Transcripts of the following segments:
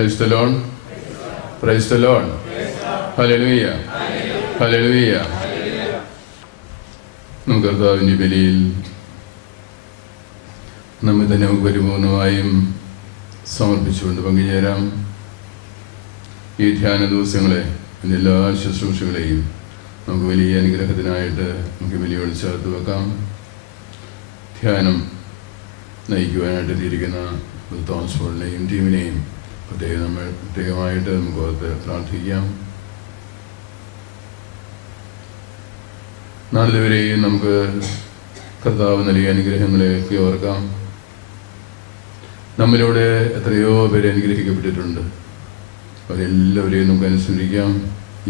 Praise the Lord, praise the Lord. Hallelujah, hallelujah. നമുക്ക് കർത്താവിൻ്റെ ബലിയിൽ നമ്മെ തന്നെ പരിപൂർണമായും സമർപ്പിച്ചുകൊണ്ട് പങ്കുചേരാം. ഈ ധ്യാന ദിവസങ്ങളെ എല്ലാ ശുശ്രൂഷകളെയും നമുക്ക് വലിയ അനുഗ്രഹത്തിനായിട്ട് നമുക്ക് ബലിയോട് ചേർത്ത് വെക്കാം. ധ്യാനം നയിക്കുവാനായിട്ട് എത്തിയിരിക്കുന്ന തോമസ് പോളിനെയും ടീമിനെയും പ്രത്യേകമായിട്ട് നമുക്ക് ഓർത്ത് പ്രാർത്ഥിക്കാം. നാളിതുവരെയും നമുക്ക് കർത്താവ് നൽകിയ അനുഗ്രഹങ്ങളെയൊക്കെ ഓർക്കാം. നമ്മിലൂടെ എത്രയോ പേരെ അനുഗ്രഹിക്കപ്പെട്ടിട്ടുണ്ട്. അവരെല്ലാവരെയും നമുക്ക് അനുസ്മരിക്കാം.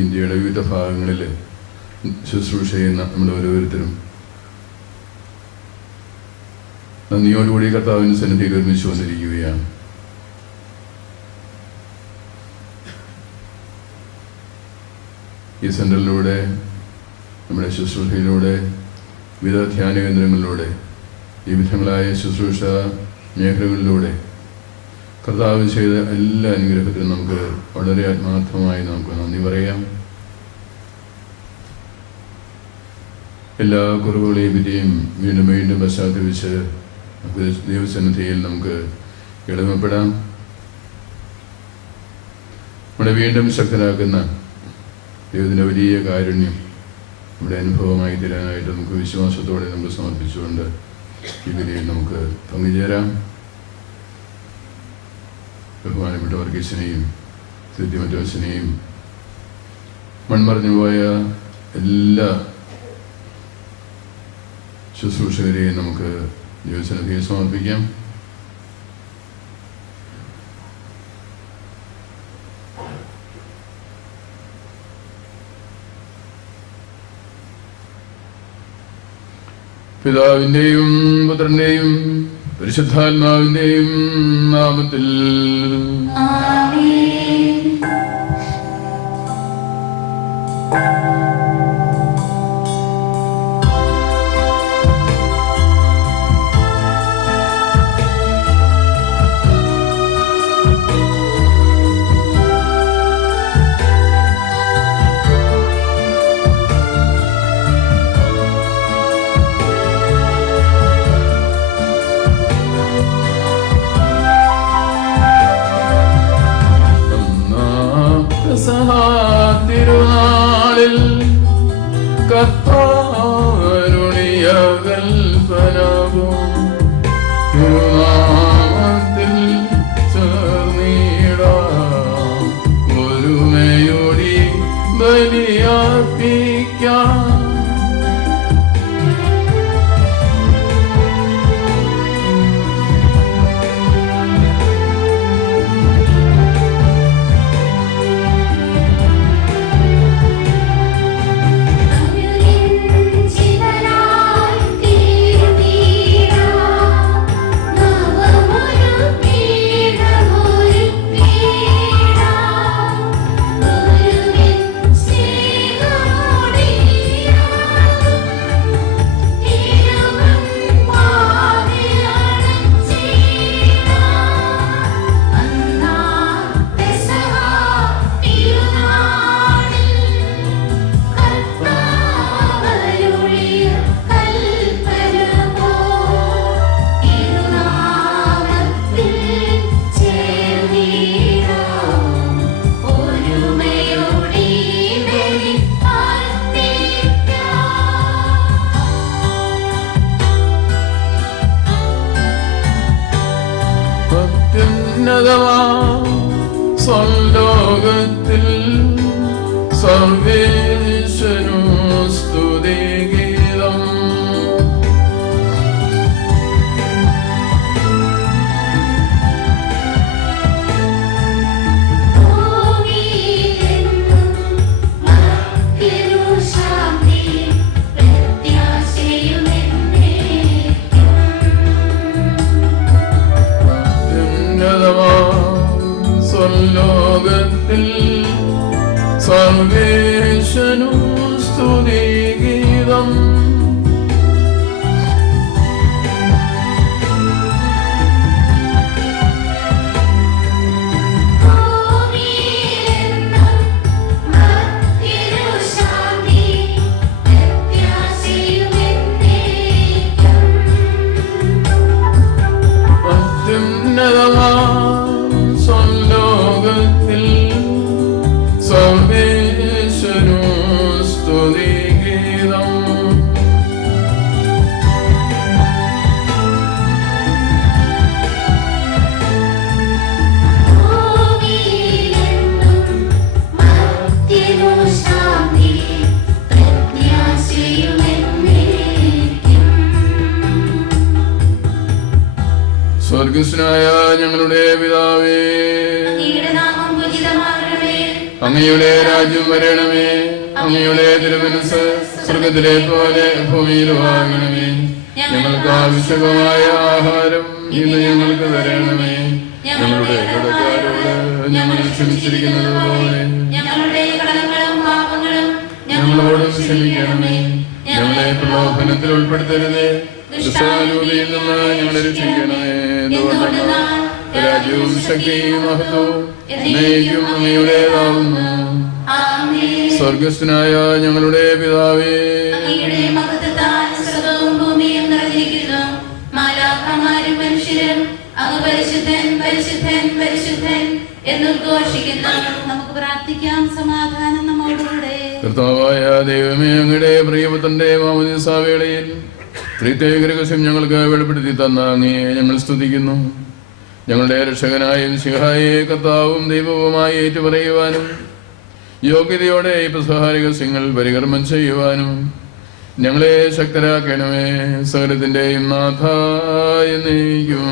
ഇന്ത്യയുടെ വിവിധ ഭാഗങ്ങളിൽ ശുശ്രൂഷ ചെയ്യുന്ന നമ്മുടെ ഓരോരുത്തരും നന്ദിയോടുകൂടി കർത്താവിൻ്റെ സന്നിധിയിൽ ഒരുമിച്ച് വന്നിരിക്കുകയാണ്. ഈ സെൻ്ററിലൂടെ, നമ്മുടെ ശുശ്രൂഷയിലൂടെ, വിവിധ ധ്യാന കേന്ദ്രങ്ങളിലൂടെ, വിവിധങ്ങളായ ശുശ്രൂഷ മേഖലകളിലൂടെ കർത്താവ് ചെയ്ത എല്ലാ അനുഗ്രഹത്തിനും നമുക്ക് വളരെ ആത്മാർത്ഥമായി നമുക്ക് നന്ദി പറയാം. എല്ലാ കുറവുകളെയും പറ്റിയും വീണ്ടും വീണ്ടും പശ്ചാത്തപിച്ച് ദൈവസന്നിധിയിൽ നമുക്ക് എളിമപ്പെടാം. നമ്മളെ വീണ്ടും ശക്തരാക്കുന്ന ദൈവത്തിൻ്റെ വലിയ കാരുണ്യം നമ്മുടെ അനുഭവമായി തരാനായിട്ട് നമുക്ക് വിശ്വാസത്തോടെ നമുക്ക് സമർപ്പിച്ചുകൊണ്ട് ഈ ബലിയിൽ നമുക്ക് പങ്കുചേരാം. ബഹുമാനപ്പെട്ട വർഗീസിനെയും മറ്റവശനെയും മൺമറഞ്ഞുപോയ എല്ലാ ശുശ്രൂഷകരെയും നമുക്ക് ദൈവസന്നിധിയിൽ സമർപ്പിക്കാം. പിതാവിൻ്റെയും പുത്രൻ്റെയും പരിശുദ്ധാത്മാവിൻ്റെയും നാമത്തിൽ തിരുനാളിൽ കൽപ്പനവും തിരുനാമത്തിൽ ചേർന്നിടാം, ഒരുമയോടി ബലിയർപ്പിക്കാം. സ്വർലോകത്തിൽ സർവേശ്വരനു സ്തുതിഗീതം. സ്വർലോകത്തിൽ സർവേശ്വരനു സ്തുതിഗീതം. സ്വർഗസ്നായ ഞങ്ങളുടെ പിതാവേ, അങ്ങയുടെ രാജ്യം വരണമേ. അങ്ങയുടെ തിരുമനസ്സ് സ്വർഗത്തിലെ പോലെ ഭൂമിയിലും ആകണമേ. ഞങ്ങൾക്ക് ആവശ്യമായ ആഹാരം ഇന്ന് ഞങ്ങൾക്ക് തരണമേ. ഞങ്ങളുടെ കടക്കാരോട് ഞങ്ങൾ ക്ഷമിച്ചിരിക്കുന്നത് പോലെ ഞങ്ങളോടും ക്ഷമിക്കണമേ. ഞങ്ങളെ പ്രലോഭനത്തിൽ ഉൾപ്പെടുത്തരുതേ, ദുഷ്ടാരൂപിയിൽ നിന്ന് ഞങ്ങളെ രക്ഷിക്കണമേ. എന്തുകൊണ്ടെന്നാൽ രാജ്യവും ശക്തിയും മഹത്വവും എന്നേക്കും അങ്ങയുടേതാവുന്നു. സ്വർഗസ്ഥനായ ഞങ്ങളുടെ പിതാവേ, നമുക്ക് പ്രാർത്ഥിക്കാം. സമാധാനം നമ്മോടുകൂടെ. കർത്താവായ ദൈവമേ, അങ്ങയുടെ പ്രിയപുത്രന്റെ മാമോദീസാവേളയിൽ ത്രിത്വൈകരഹസ്യം ഞങ്ങൾക്ക് വെളിപ്പെടുത്തി തന്ന അങ്ങയെ ഞങ്ങൾ സ്തുതിക്കുന്നു. ഞങ്ങളുടെ രക്ഷകനായ മിശിഹായെ കർത്താവും ദൈവവുമായി ഏറ്റുപറയുവാനും യോഗ്യതയോടെ ഈ പ്രസഹാരഹസ്യങ്ങൾ പരികർമ്മം ചെയ്യുവാനും ഞങ്ങളെ ശക്തരാക്കണമേ. സകലത്തിന്റെയും നാഥ എന്നേക്കും.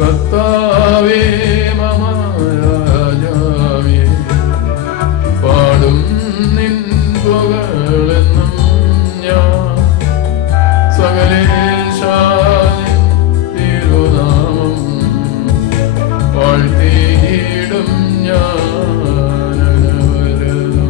കർത്താവേ മമ രാജാവേ, പാടും നിൻ പുകഴെന്നും ഞാൻ. സകലേശാനിൻ തിരുനാമം വാഴ്ത്തിയിടും ഞാൻ അനവരതം.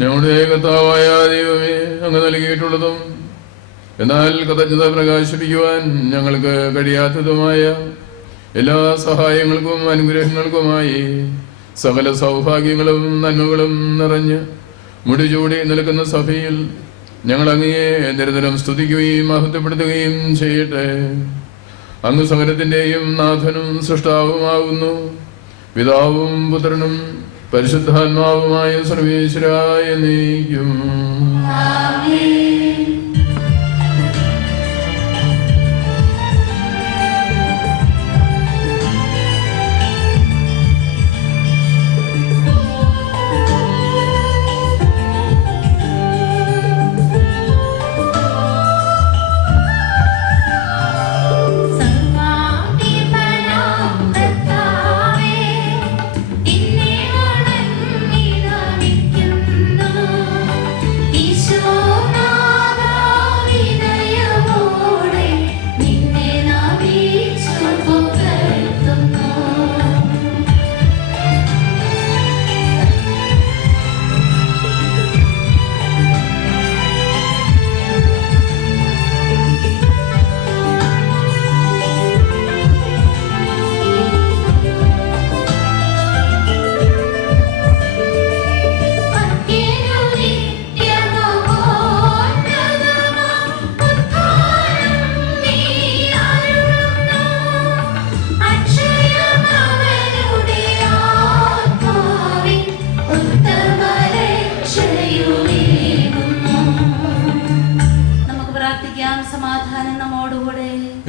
ഞങ്ങളുടെ കർത്താവായ ദൈവമേ, അങ്ങ് നൽകിയിട്ടുള്ളതും എന്നാൽ കൃതജ്ഞത പ്രകാശിപ്പിക്കുവാൻ ഞങ്ങൾക്ക് കഴിയാത്തതുമായ എല്ലാ സഹായങ്ങൾക്കും അനുഗ്രഹങ്ങൾക്കുമായി സകല സൗഭാഗ്യങ്ങളും നന്മകളും നിറഞ്ഞ് മുടിചൂടി നിൽക്കുന്ന സഭയിൽ ഞങ്ങൾ അങ്ങയെ നിരന്തരം സ്തുതിക്കുകയും മഹത്വപ്പെടുത്തുകയും ചെയ്യട്ടെ. അങ്ങ് സകലത്തിൻ്റെയും നാഥനും സൃഷ്ടാവുമാകുന്നു. പിതാവും പുത്രനും പരിശുദ്ധാത്മാവുമായ സർവേശ്വരായ നീക്കും.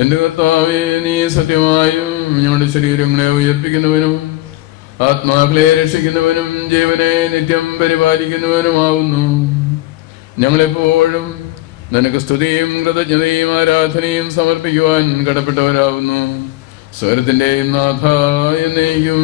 എന്റെ കർത്താവേ, നീ സത്യമായും ഞങ്ങളുടെ ശരീരങ്ങളെ ഉയർപ്പിക്കുന്നവനും ആത്മാക്കളെ രക്ഷിക്കുന്നവനും ജീവനെ നിത്യം പരിപാലിക്കുന്നവനുമാവുന്നു. ഞങ്ങളെപ്പോഴും നിനക്ക് സ്തുതിയും കൃതജ്ഞതയും ആരാധനയും സമർപ്പിക്കുവാൻ കടപ്പെട്ടവരാകുന്നു. സ്വരത്തിന്റെയും നാഥ എന്നേക്കും.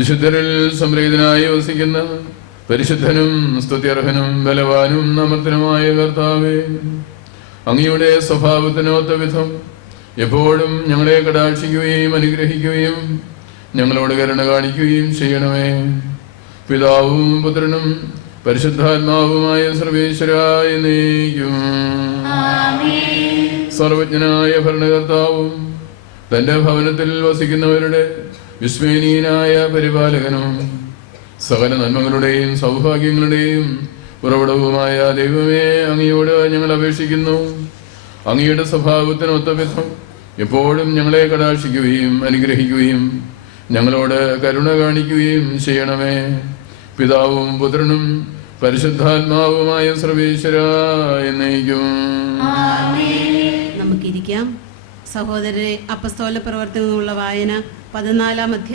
വിശുദ്ധരിൽ സംപ്രീതനായി വസിക്കുന്ന പരിശുദ്ധനും സ്തുത്യർഹനും ബലവാനും അമർത്തനുമായ കർത്താവേ, അങ്ങയുടെ സ്വഭാവത്തിനൊത്ത വിധം എപ്പോഴും ഞങ്ങളെ കടാക്ഷിക്കുകയും അനുഗ്രഹിക്കുകയും ഞങ്ങളോട് കരുണ കാണിക്കുകയും ചെയ്യണമേ. പിതാവും പുത്രനും പരിശുദ്ധാത്മാവുമായ സർവേശ്വരായ എന്നേക്കും. സർവജ്ഞനായ ഭരണകർത്താവും തന്റെ ഭവനത്തിൽ വസിക്കുന്നവരുടെ വിസ്മയനീയനായ പരിപാലകനും സകല നന്മകളുടെയും സൗഭാഗ്യങ്ങളുടെയും ഉറവിടവുമായ ദൈവമേ, അങ്ങയോട് ഞങ്ങൾ അപേക്ഷിക്കുന്നു. അങ്ങയുടെ സ്വഭാവത്തിനൊത്ത വിധം എപ്പോഴും ഞങ്ങളെ കടാക്ഷിക്കുകയും അനുഗ്രഹിക്കുകയും ഞങ്ങളോട് കരുണ കാണിക്കുകയും ചെയ്യണമേ. പിതാവും പുത്രനും പരിശുദ്ധാത്മാവുമായ സർവേശ്വരായ എന്നേക്കും. നമുക്കിരിക്കാം. സഹോദരരെ, അപ്പസ്തോല പ്രവർത്തനങ്ങളുള്ള വായന 14-ാം അധ്യായം.